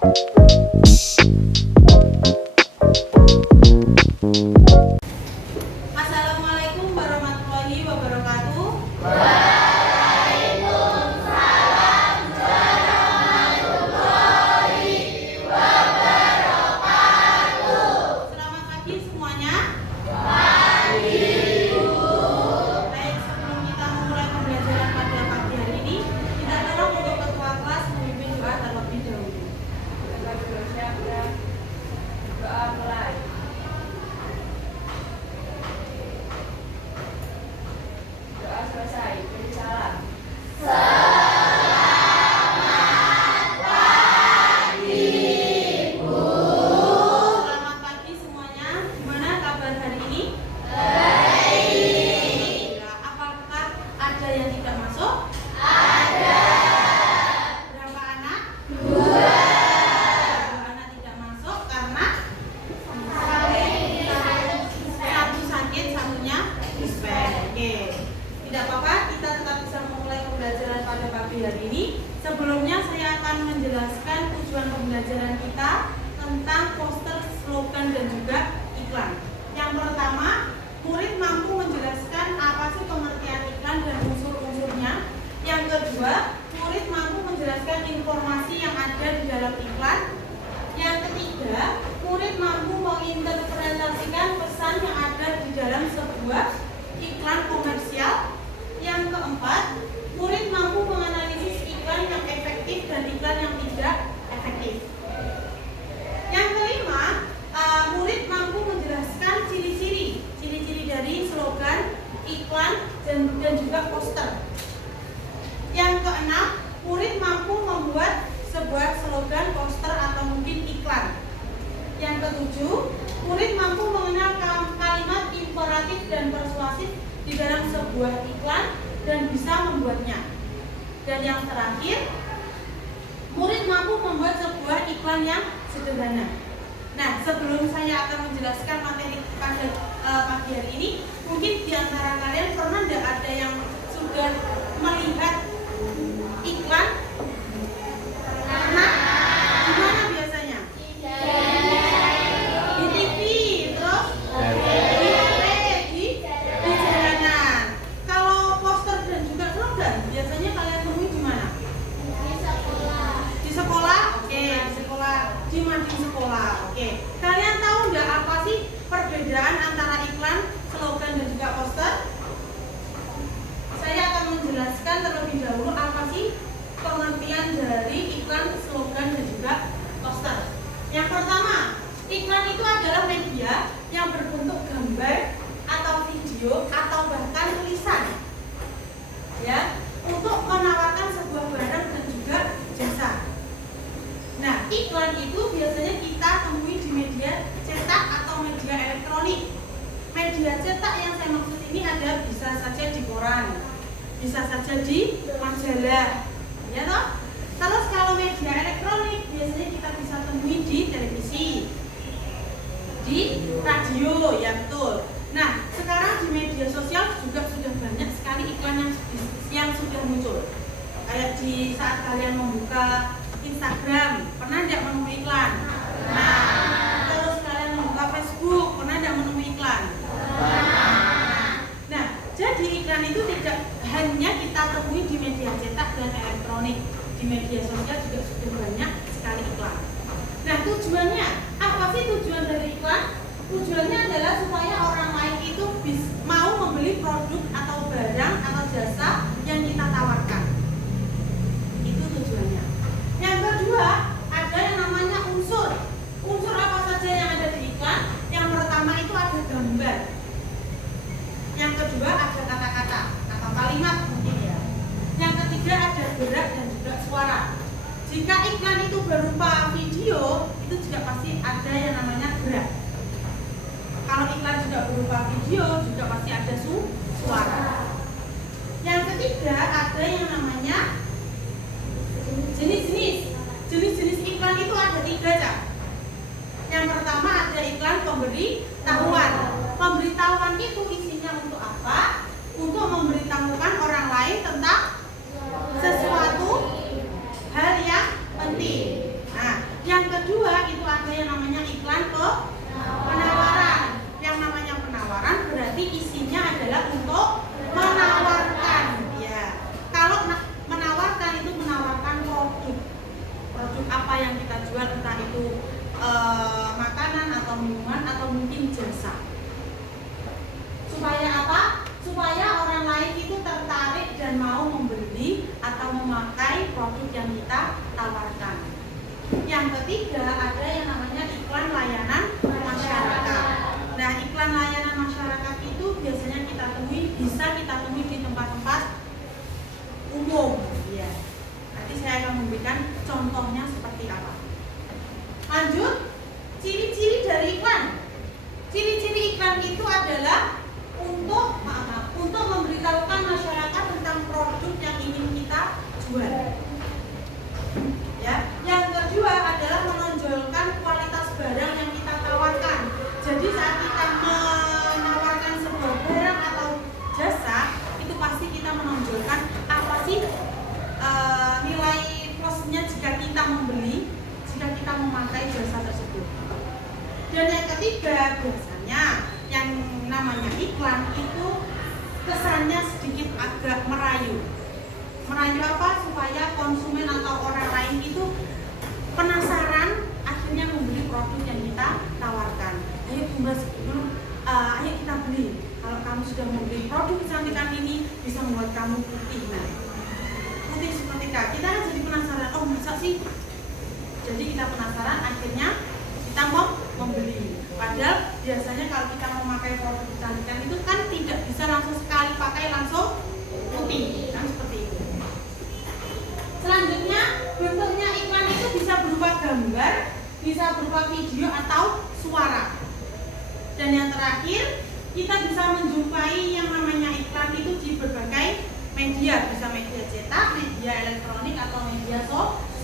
Assalamualaikum warahmatullahi wabarakatuh. Selamat pagi semuanya. Baik, sebelum kita memulai pembelajaran pada pagi hari ini, kita tolong untuk ketua kelas memimpin doa terlebih dahulu. Doa mulai. Doa selesai. Beri salam. Selamat pagi semuanya. Gimana kabar hari ini? Baik. Apakah ada yang tidak masuk? Ada. Berapa anak? Dua anak tidak masuk karena satu sakit, satunya dispek. Oke. Tidak apa-apa, kita tetap bisa memulai pembelajaran pada pagi hari ini. Sebelumnya saya akan menjelaskan tujuan pembelajaran kita tentang poster, slogan, dan juga iklan. Yang pertama, murid mampu menjelaskan apa sih pengertian iklan dan unsur-unsurnya. Yang kedua, murid mampu menjelaskan informasi yang ada di dalam iklan. Yang ketiga, murid mampu menginterpretasikan pesan yang ada di dalam sebuah iklan komersial. Yang keempat, murid mampu menganalisis iklan yang efektif dan iklan yang tidak efektif. Yang kelima, murid mampu menjelaskan ciri-ciri dari slogan, iklan, dan juga poster. Yang keenam, murid mampu membuat sebuah slogan, poster, atau mungkin iklan. Yang ketujuh, murid mampu mengenal kalimat imperatif dan persuasif di dalam sebuah iklan dan bisa membuatnya. Dan yang terakhir, murid mampu membuat sebuah iklan yang sederhana. Nah, sebelum saya akan menjelaskan materi pada pagi hari ini, mungkin di antara kalian pernah tidak ada yang sudah melihat iklan? Pernah? Di mana biasanya? Di TV, terus di jalanan. Kalau poster dan juga slogan, biasanya kalian temui di mana? Di sekolah? Oke, di sekolah. Di mading sekolah. Oke. Kalian tahu nggak apa sih perbedaan antara iklan, slogan, dan juga poster? Saya akan menjelaskan terlebih dahulu apa sih pengertian dari iklan, slogan, dan juga poster. Yang pertama, iklan itu adalah media yang berbentuk gambar atau video atau bahkan tulisan, ya, untuk menawarkan sebuah barang dan juga jasa. Nah, iklan itu biasanya kita temui di media cetak atau media elektronik. Media cetak yang saya maksud ini ada bisa saja di koran, bisa saja di majalah, ya toh? Terus kalau media elektronik biasanya kita bisa temui di televisi, di radio, ya betul. Nah, sekarang di media sosial juga sudah banyak sekali iklan yang sudah muncul. Kayak di saat kalian membuka Instagram, pernah tidak menemui iklan? Nah, terus kalian membuka Facebook, pernah tidak menemui iklan? Nah, jadi iklan itu tidak hanya kita temui di media cetak dan elektronik. Di media sosial juga sudah banyak sekali iklan. Nah, tujuannya apa sih tujuan dari iklan? Tujuannya adalah supaya orang lain itu mau membeli produk atau barang atau jasa yang kita tawarkan. Itu tujuannya. Yang kedua, ada yang namanya unsur. Unsur apa saja yang ada di iklan? Yang pertama itu ada gambar. Yang kedua ada kata-kata atau kalimat mungkin ya. Yang ketiga ada gerak dan juga suara. Jika iklan itu berupa video, itu juga pasti ada yang namanya gerak. Kalau iklan juga berupa video, juga pasti ada suara. Yang ketiga ada yang namanya jenis-jenis iklan itu ada 3 Cak. Yang pertama ada iklan pemberitahuan. Pemberitahuan itu isinya untuk apa? Untuk memberitahukan orang lain tentang sesuatu hal yang penting. Nah, yang yang namanya iklan penawaran. Yang namanya penawaran berarti isinya adalah untuk menawarkan. Ya, kalau menawarkan itu menawarkan produk apa yang kita jual, entah itu makanan atau minuman atau mungkin jasa. Supaya apa? Supaya orang lain itu tertarik dan mau membeli atau memakai produk yang kita tawarkan. Yang ketiga ada yang namanya iklan layanan masyarakat. Nah, iklan layanan masyarakat itu biasanya bisa kita temui di tempat-tempat umum. Ya. Nanti saya akan memberikan contohnya seperti apa. Lanjut, ciri-ciri dari iklan. Ciri-ciri iklan itu adalah untuk memberitahukan masyarakat tentang produk yang ingin kita jual. Ya, yang kedua adalah menonjolkan kualitas barang yang kita tawarkan. Jadi saat kita menawarkan sebuah barang atau jasa, itu pasti kita menonjolkan apa sih nilai plusnya jika kita membeli, jika kita memakai jasa tersebut. Dan yang ketiga, biasanya yang namanya iklan itu kesannya sedikit agak merayu. Merayu apa? Supaya konsumen atau orang lain itu penasaran, akhirnya membeli produk yang kita tawarkan. Ayo Bunda, ayo kita beli. Kalau kamu sudah membeli produk kecantikan ini, bisa membuat kamu putih. Nah, putih seketika. Kita kan jadi penasaran. Oh, masa sih? Jadi kita penasaran, akhirnya kita mau membeli. Padahal biasanya kalau kita memakai produk kecantikan itu kan tidak bisa langsung sekali pakai langsung putih, kan seperti itu. Selanjutnya, bentuknya iklan itu bisa berupa gambar, bisa berupa video atau suara. Dan yang terakhir, kita bisa menjumpai yang namanya iklan itu di berbagai media, bisa media cetak, media elektronik atau media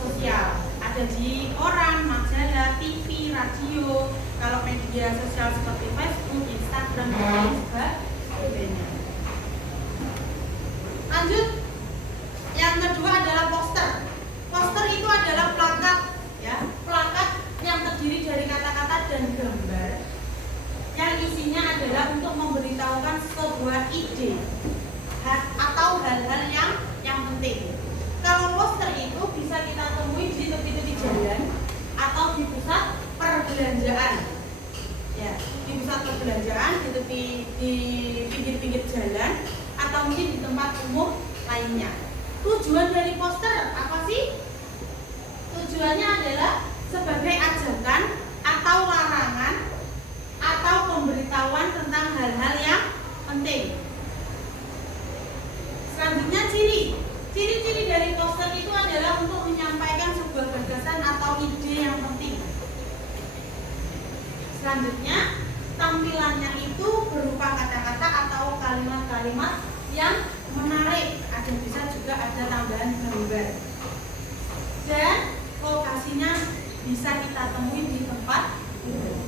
sosial. Ada di koran, majalah, TV, radio. Kalau media sosial seperti Facebook, Instagram, dan lain sebagainya. Lanjut, yang kedua adalah poster. Poster itu adalah plakat, ya, plakat yang terdiri dari kata-kata dan gambar. Yang isinya adalah untuk memberitahukan sebuah ide atau hal-hal yang penting. Kalau poster itu bisa kita temui di tepi-tepi jalan atau di pusat perbelanjaan. Ya, di pusat perbelanjaan, di pinggir-pinggir jalan atau mungkin di tempat umum lainnya. Tujuan dari poster apa sih? Tujuannya adalah sebagai ajakan atau larangan atau pemberitahuan tentang hal-hal yang penting. Selanjutnya ciri-ciri dari poster itu adalah untuk menyampaikan sebuah gagasan atau ide yang penting. Selanjutnya, tampilannya itu berupa kata-kata atau kalimat-kalimat yang menarik. Ada bisa juga ada tambahan gambar. Dan lokasinya bisa kita temui di tempat umum.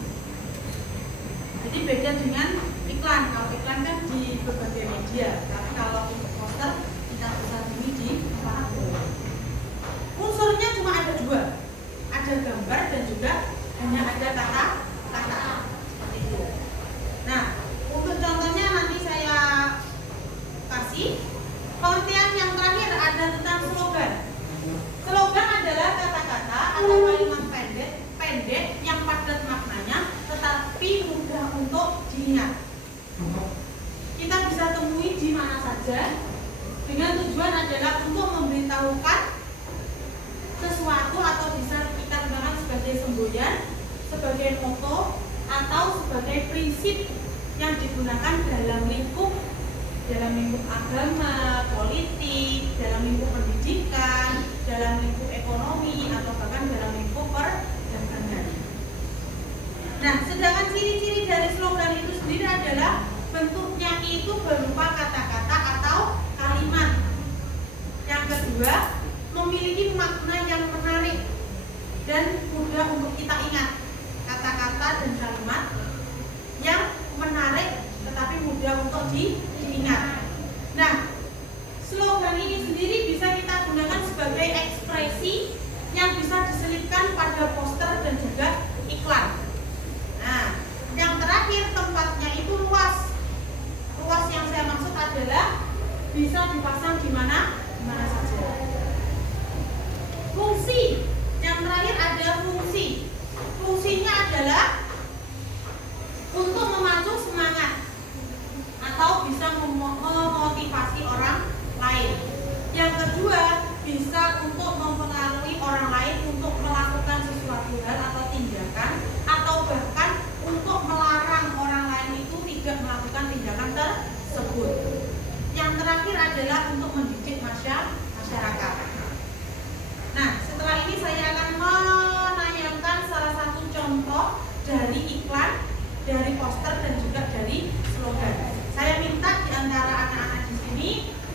Jadi beda dengan iklan. Kalau iklan kan di berbagai media, tapi kalau untuk poster kita bisa temui di tempat umum. Unsurnya cuma ada dua, ada gambar dan juga hanya ada kata-kata seperti itu. Nah, untuk contohnya nanti saya kasih. Pengertian yang terakhir ada tentang slogan. Slogan adalah kata-kata atau kalimat pendek yang padat maknanya, tetapi mudah untuk diingat. Kita bisa temui di mana saja dengan tujuan adalah untuk memberitahukan sesuatu atau bisa kita gunakan sebagai semboyan, sebagai moto atau sebagai prinsip yang digunakan dalam lingkup agama, politik, dalam lingkup pendidikan, dalam lingkup ekonomi atau bahkan dalam lingkup perdagangan. Nah, sedangkan ciri-ciri dari slogan itu sendiri adalah bentuknya itu berupa kata-kata atau kalimat. Yang kedua, memiliki makna yang menarik dan mudah untuk kita ingat. Kata-kata dan kalimat yang menarik tetapi mudah untuk diingat. Nah, slogan ini sendiri bisa kita gunakan sebagai ekspresi yang bisa adalah untuk memacu semangat atau bisa memotivasi orang lain. Yang kedua, bisa untuk mempengaruhi orang lain untuk melakukan sesuatu hal atau tindakan, atau bahkan untuk melarang orang lain itu tidak melakukan tindakan tersebut. Yang terakhir adalah untuk mendidik masyarakat. Nah, setelah ini saya akan menayangkan salah satu contoh dari iklan, dari poster, dan juga dari slogan. Saya minta di antara anak-anak di sini,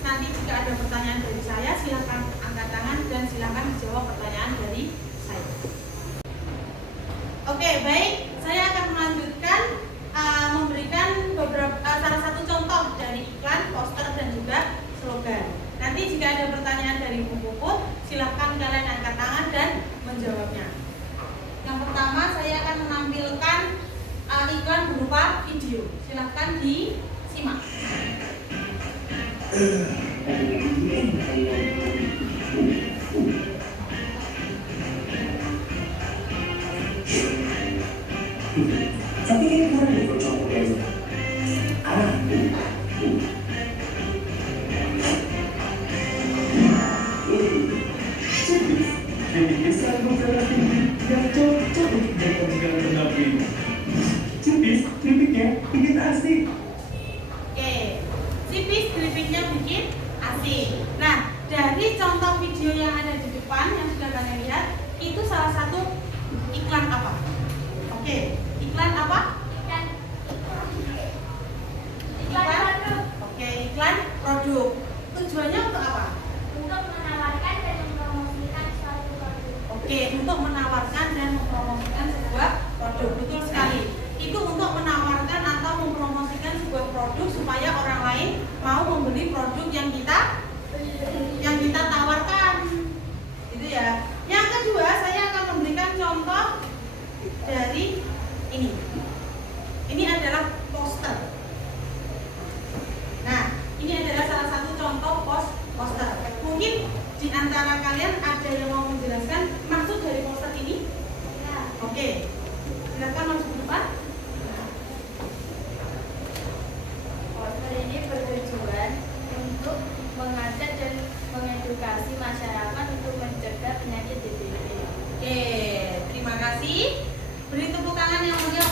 nanti jika ada pertanyaan dari saya, silakan angkat tangan dan silakan dijawab pertanyaan dari saya. Oke, baik. Saya akan melanjutkan memberikan salah satu contoh dari iklan, poster, dan juga slogan. Nanti jika ada pertanyaan dari Bu Puput, silakan kalian angkat tangan dan menjawabnya. Yang pertama, saya akan menampilkan iklan berupa video. Silakan disimak. Tapi ini kurang nih kalau cowok aja. Jadi kesan masalah ini yang cocok untuk dilakukan pendamping. Cipis, keripiknya bikin asik. Oke, cipis keripiknya bikin asik. Nah, dari contoh video yang ada di depan yang sudah kalian lihat, itu salah satu iklan apa? Oke, iklan apa? Iklan produk. Oke, iklan produk. Tujuannya untuk apa? Untuk menawarkan dan mempromosikan suatu produk. Oke, untuk menawarkan dan mempromosikan sebuah produk. Betul sekali. Itu untuk menawarkan atau mempromosikan sebuah produk supaya orang lain mau membeli produk yang kita tawarkan. Gitu ya. Yang kedua, saya akan memberikan contoh dari ini. Ini adalah poster. Nah, ini adalah salah satu contoh poster. Mungkin di antara kalian ada yang mau menjelaskan maksud dari poster ini? Ya. Oke, silakan masuk ke depan. Poster ini bertujuan untuk mengajak dan mengedukasi masyarakat untuk mencegah penyakit DBD. Oke, terima kasih. Beri tepuk tangan yang meriah.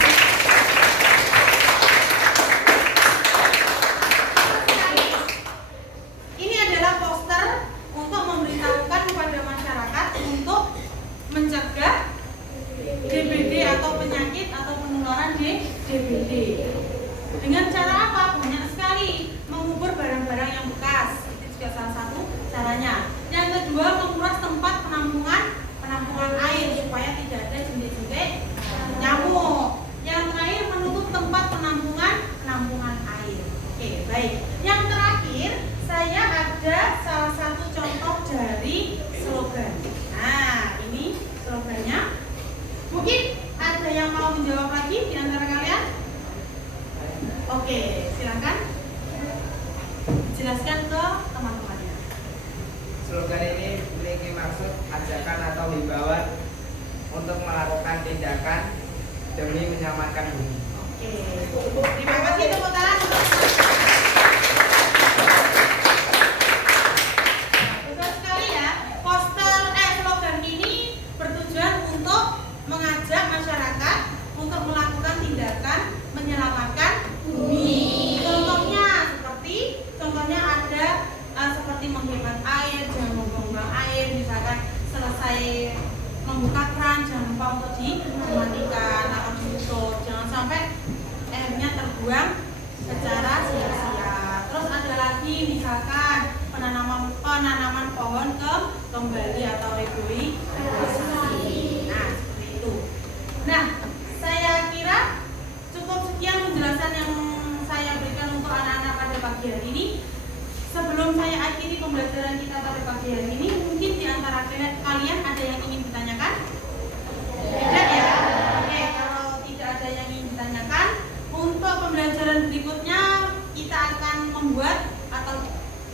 Ini adalah poster untuk memberitahukan kepada masyarakat untuk mencegah DBD atau penyakit atau penularan DBD. Dengan cara apa? Banyak sekali. Mengubur barang-barang yang bekas. Itu juga salah satu caranya. Yang kedua, menguras tempat penampungan air supaya tidak ada jentik-jentik nyamuk. Yang terakhir, menutup tempat penampungan air. Oke, baik. Yang terakhir, saya ada salah satu contoh dari slogan. Nah, ini slogannya. Mungkin ada yang mau menjawab lagi di antara kalian? Oke, silakan jelaskan ke teman-temannya. Slogan ini memiliki maksud ajakan atau himbauan untuk melakukan tindakan demi menyelamatkan bumi. Oke, terima kasih tepuk tangan. Betul sekali ya. Slogan ini bertujuan untuk mengajak masyarakat untuk melakukan tindakan menyelamatkan bumi. Contohnya ada seperti menghemat air, jangan membuang air, misalkan selesai membuka keran jangan lupa untuk dimatikan atau ditutup, jangan sampai airnya terbuang secara sia-sia. Terus ada lagi misalkan penanaman pohon kembali atau reboisasi. Nah, seperti itu. Nah, saya kira cukup sekian penjelasan yang saya berikan untuk anak-anak pada pagi hari ini. Sebelum saya akhiri pembelajaran kita pada pagi hari ini, mungkin di antara kalian ada yang ingin ditanyakan? Tidak ya? Oke, kalau tidak ada yang ingin ditanyakan, untuk pembelajaran berikutnya kita akan membuat atau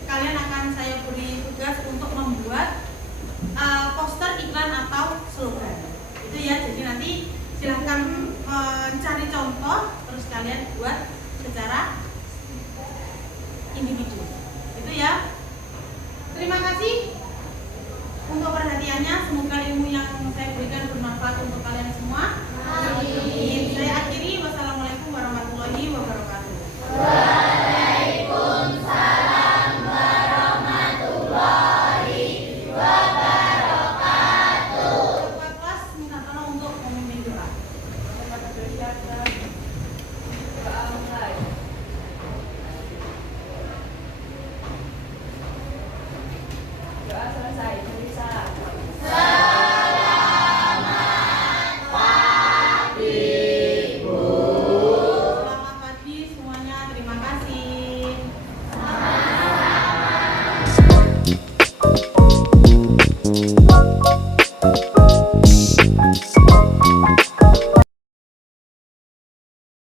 kalian akan saya beri tugas untuk membuat poster iklan atau slogan. Itu ya, jadi nanti silahkan mencari contoh, terus kalian buat secara individu. Itu ya.